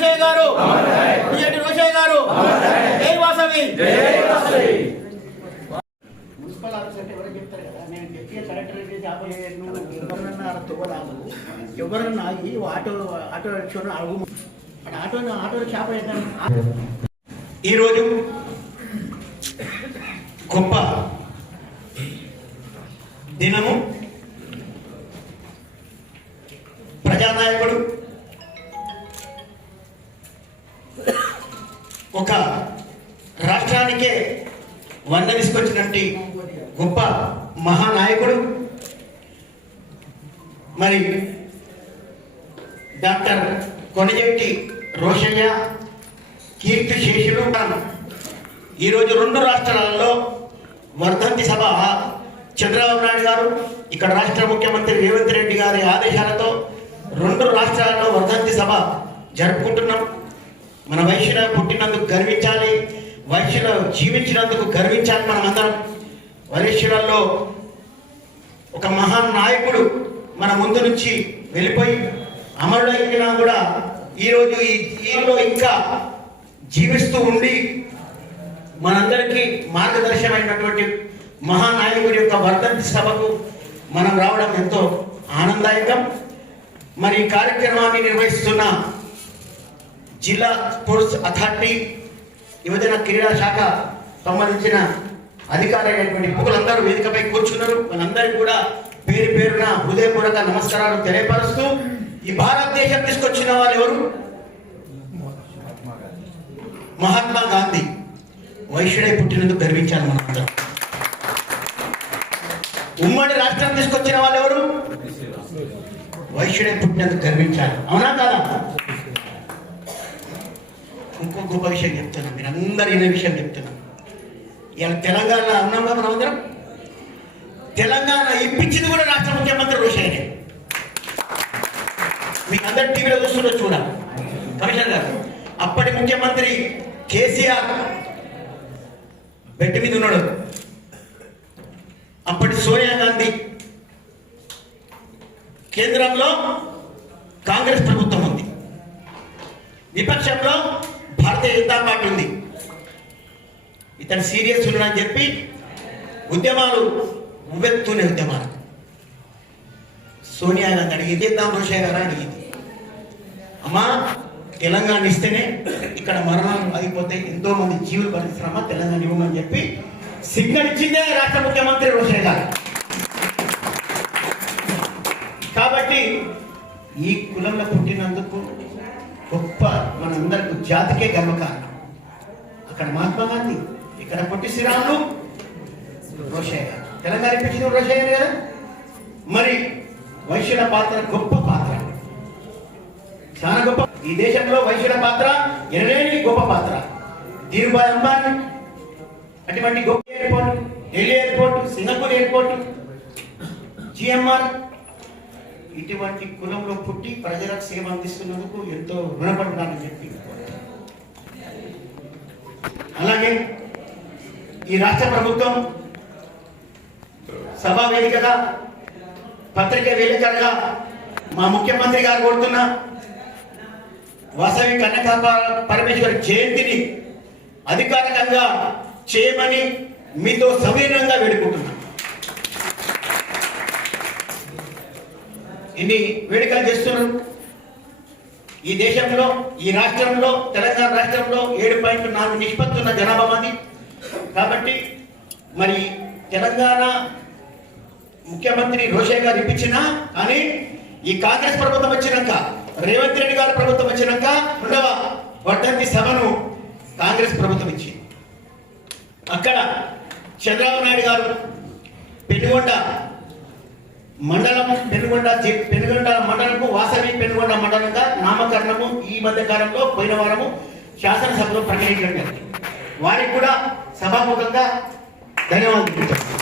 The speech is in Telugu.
రోషయ్య గారు, బిజెటి రోషయ్య గారు, జై వాసవి. మున్సిపల్ ఆఫీస్ అంటే ఎవరు చెప్తారు కదా, నేను చెప్పే కలెక్టర్ ఎవరన్నా తవ్వరాదు, ఎవరన్నా ఆగి ఆటో రిక్షాను అడుగు ఆటో చేప ఈరోజు గొప్ప దినము. ప్రజానాయకుడు ఒక రాష్ట్రానికే వంద తీసుకొచ్చినట్టు గొప్ప మహానాయకుడు మరి డాక్టర్ కొణిజెట్టి రోషయ్య కీర్తి శేషులు. ఈరోజు 2 రాష్ట్రాలలో వర్ధంతి సభ చంద్రబాబు నాయుడు గారు, ఇక్కడ రాష్ట్ర ముఖ్యమంత్రి రేవంత్ రెడ్డి గారి ఆదేశాలతో 2 రాష్ట్రాల్లో వర్ధంతి సభ జరుపుకుంటున్నాం. మన వైశ్యుల పుట్టినందుకు గర్వించాలి, వైశ్యుల జీవించినందుకు గర్వించాలి. మనమందరం వైశ్యులలో ఒక మహాన్ నాయకుడు మన ముందు నుంచి వెళ్ళిపోయి అమరుడైనా కూడా ఈరోజు ఈలో ఇంకా జీవిస్తూ ఉండి మనందరికీ మార్గదర్శనమైనటువంటి మహానాయకుడి యొక్క వర్ధంతి సభకు మనం రావడం ఎంతో ఆనందదాయకం. మరి ఈ కార్యక్రమాన్ని నిర్వహిస్తున్న జిల్లా స్పోర్ట్స్ అథారిటీ, యువజన క్రీడా శాఖ సంబంధించిన అధికారులైనటువంటి ప్రముఖులందరూ వేదికపై కూర్చున్నారు. వాళ్ళందరికీ కూడా పేరు పేరున హృదయపూర్వక నమస్కారాలు తెలియపరుస్తూ, ఈ భారతదేశం తీసుకొచ్చిన వాళ్ళు ఎవరు? మహాత్మా గాంధీ. వైశ్యుడై పుట్టినందుకు గర్వించాలి మనందరం. ఉమ్మడి రాష్ట్రం తీసుకొచ్చిన వాళ్ళు ఎవరు? వైశ్యుడై పుట్టినందుకు గర్వించాలి. అవునా కాదా? ఇంకో గొప్ప విషయం చెప్తున్నాం, మీరు అందరు ఇన్న విషయం చెప్తున్నాం. ఇలా తెలంగాణలో ఉన్నాంగా మనం అందరం. తెలంగాణ ఇప్పించింది కూడా రాష్ట్ర ముఖ్యమంత్రి రోషయ్యనే. మీకు అందరు టీవీలో చూస్తుండో చూడాలి. కమిషనర్ గారు, అప్పటి ముఖ్యమంత్రి కేసీఆర్ బెడ్ మీద ఉన్నాడు. అప్పటి సోనియా గాంధీ, కేంద్రంలో కాంగ్రెస్ ప్రభుత్వం ఉంది, విపక్షంలో భారతీయ జనతా పార్టీ ఉంది. ఇతను సీరియస్ ఉన్నాడని చెప్పి ఉద్యమాలు ఉవ్వెత్తునే ఉద్యమాలు. సోనియా గాంధీ అడిగింది, రోషయ్య గారు అడిగింది, అమ్మా తెలంగాణ ఇస్తేనే ఇక్కడ మరణాలు ఆగిపోతాయి, ఎంతో మంది జీవులు పరిశ్రమ, తెలంగాణ ఇవ్వమని చెప్పి సిగ్నల్ ఇచ్చిందే రాష్ట్ర ముఖ్యమంత్రి రోషయ్య గారు. కాబట్టి ఈ కులంలో పుట్టినందుకు గొప్ప మనందరికి జాతికే గర్వకారణం. అక్కడ మహాత్మా గాంధీ, ఇక్కడ పొట్టి శ్రీరాములు, రోషయ్య గారు. తెలంగాణ ఇప్పించిన రోషయ్య గారు కదా. మరి వైశ్యుల పాత్ర గొప్ప పాత్ర, చాలా గొప్ప. ఈ దేశంలో వైశ్యుల పాత్ర ఎనలేని గొప్ప పాత్ర. ధీరుభాయ్ అంబానీ అటువంటి గొప్ప airport, Delhi airport, Singapore airport, GMR, ఇటువంటి కులంలో పుట్టి ప్రజలకు సేవ అందిస్తున్నందుకు ఎంతో రుణపడ్డానని చెప్పి. అలాగే ఈ రాష్ట్ర ప్రభుత్వం సభా వేదికగా, పత్రిక వేదికగా మా ముఖ్యమంత్రి గారు కోరుతున్న వాసవి కన్యకా పరమేశ్వరి జయంతిని అధికారికంగా చేయమని మీతో సవినయంగా వేడుకుంటున్నాను. ఇన్ని వేడుకలు చేస్తున్నారు. ఈ దేశంలో, ఈ రాష్ట్రంలో, తెలంగాణ రాష్ట్రంలో 7.4 నిష్పత్తి ఉన్న జనాభా మంది. కాబట్టి మరి తెలంగాణ ముఖ్యమంత్రి రోషయ్య గారు ఇప్పించినా, కానీ ఈ కాంగ్రెస్ ప్రభుత్వం వచ్చినాక, రేవంత్ రెడ్డి గారి ప్రభుత్వం వచ్చినాక 2వ వర్ధంతి సభను కాంగ్రెస్ ప్రభుత్వం ఇచ్చింది. అక్కడ చంద్రబాబు నాయుడు గారు పెనుగొండ మండలం, పెనుగొండ మండలంకు వాసవి పెనుగొండ మండలంగా నామకరణము ఈ మధ్య కాలంలో పోయిన వారము శాసనసభలో ప్రకటించడం జరిగింది. వారికి కూడా సభాముఖంగా ధన్యవాదాలు.